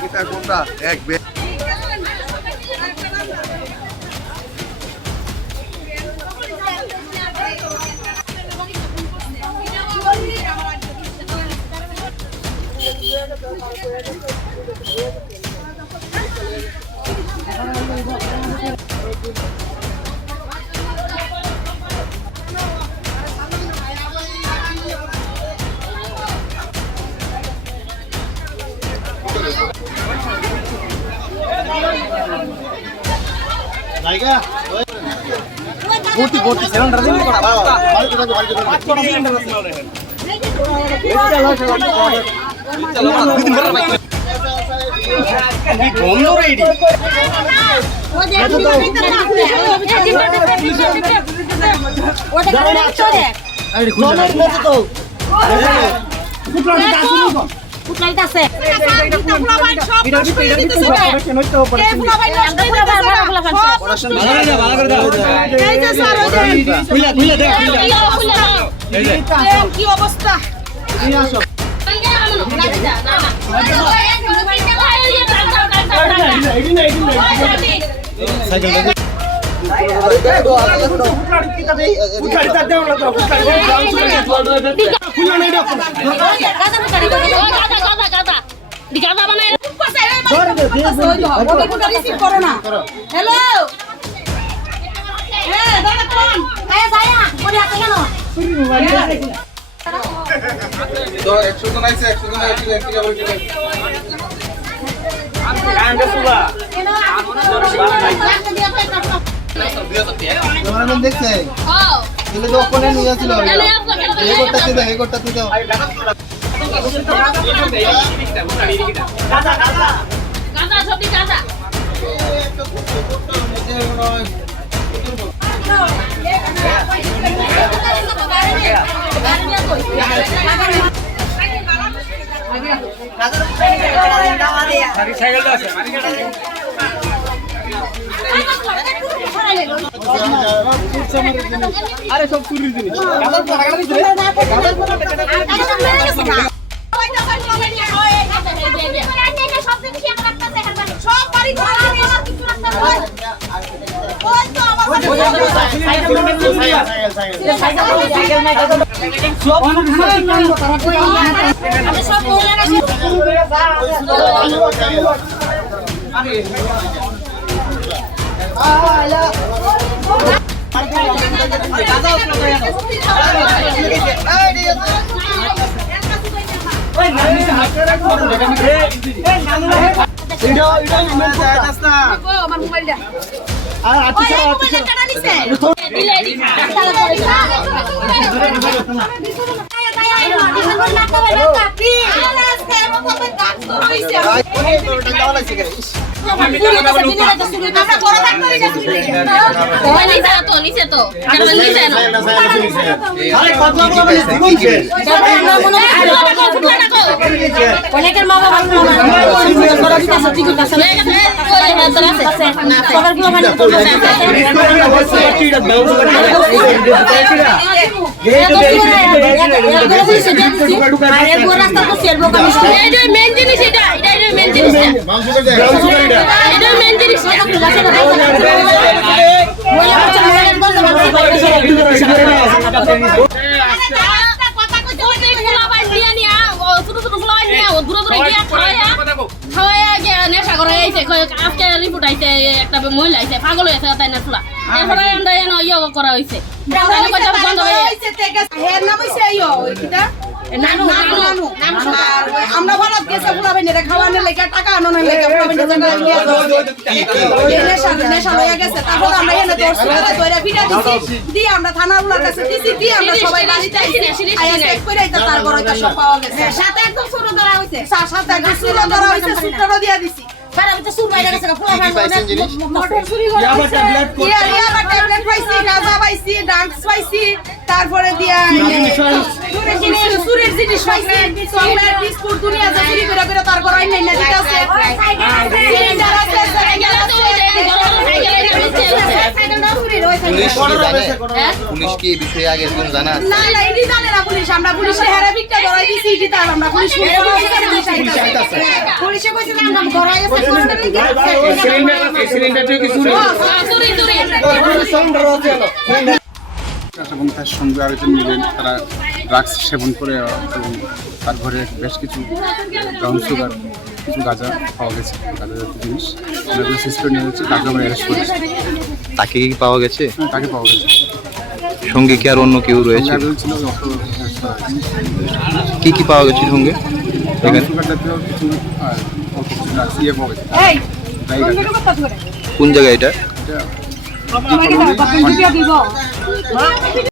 Kita kontra এক বে জায়গা গোটি সিলিন্ডার দিন করা সিলিন্ডার বন্ধ রেডি কুটলাইতাছে কি অবস্থা তো 100 জন আইছে 100 জন আইছে এক টাকা বলতে তোমরা দেখতে এগুলো তো ওখানে নিয়ে ছিল এই করতে তুই দাও গাদা সবই গাদা আরে সব চুরির জিনিস অনেকের মা বাবা নেশা করে আজকে রিপোর্ট আইছে একটা মহিলা আইছে পাগল হয়েছে তাই না ফুলা এরপরে আমরা ইয়ে করা হয়েছে আমরা ভারত গেছে ফুলাবেন এটা খাওয়ানোর লেগে টাকা আনানোর লেগে নেশা হয়ে গেছে তারপর আমরা এখানে দিয়ে আমরা থানাগুলোর কাছে দিছি দিয়ে আমরা সবাই বাড়িতে তারপর সব পাওয়া গেছে সাথে একদম ছোট ধরা হয়েছে সাথে একদম ছোট ধরা হয়েছে সূত্র দিয়ে দিছি তারপরে দিয়া সুরের জিনিস পাইছি বিস্কুট দুনিয়া চুরি করে পুলিশ কি জানে? পুলিশ কি এই বিষয়ে আগে এরকম জানা আছে? না না এটি জানে না পুলিশ, আমরা পুলিশে হেরা বিটটা ধরাই দিছি এটি তার আমরা পুলিশ পুলিশে কইছে যে আমরা ধরাই আছে এবং তার সঙ্গে আরেকজন মিলে তারা ড্রাগস সেবন করে এবং তার ঘরে বেশ কিছু ব্রাউন সুগার, কিছু গাঁজা পাওয়া গেছে, গাঁজা জাতীয় জিনিস সিজ করে নিয়ে যাচ্ছে। তাকে আমরা অ্যারেস্ট করেছি। তাকে কি পাওয়া গেছে? তাকে পাওয়া গেছে। সঙ্গে কি আর অন্য কেউ রয়েছে? সঙ্গে ছিল অটো অ্যারেস্ট করা হয়েছে। কি কি পাওয়া গেছে সঙ্গে? ব্রাউন সুগার জাতীয় কিছু আর অল্প কিছু ড্রাগস পাওয়া গেছে। ড্রাই গাঁজা। কোন জায়গায় এটা? এটা